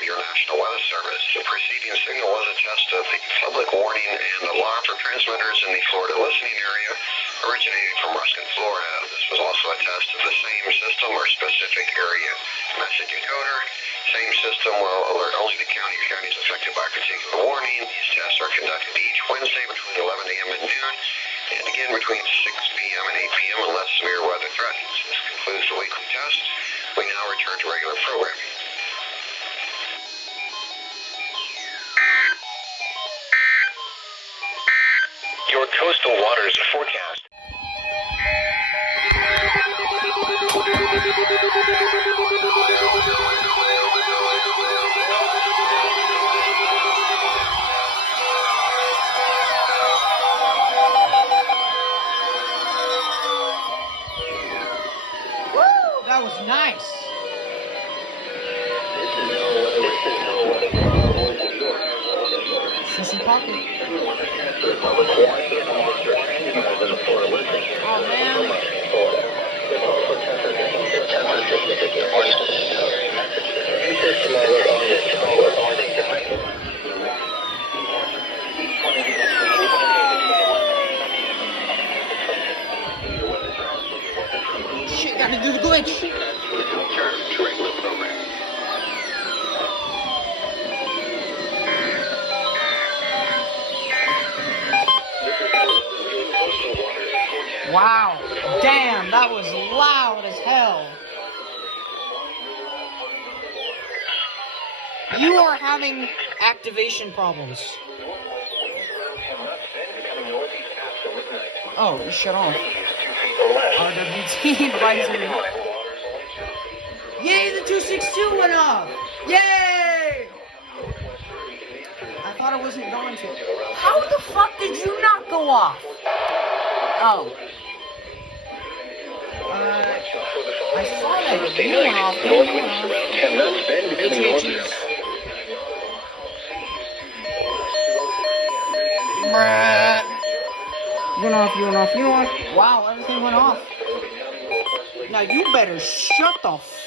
of your National Weather Service. The preceding signal was a test of the public warning and alarm for transmitters in the Florida listening area originating from Ruskin, Florida. This was also a test of the same system or specific area message encoder. Same system will alert only the county or counties affected by a particular warning. These tests are conducted each Wednesday between 11 a.m. and noon, and again between 6 p.m. and 8 p.m. unless severe weather threatens. This concludes the weekly test. We now return to regular programming. Your coastal waters forecast. Woo! That was nice. Sissy Pocket. Oh man. Shit, gotta do the glitch. Wow, damn, that was loud as hell. You are having activation problems. Oh, you shut off. RWT advisory. Yay, the 262 went off! Yay! I thought it wasn't going to. How the fuck did you not go off? Oh. I saw that you went off. HH's. You went off. Wow, everything went off. Now you better shut the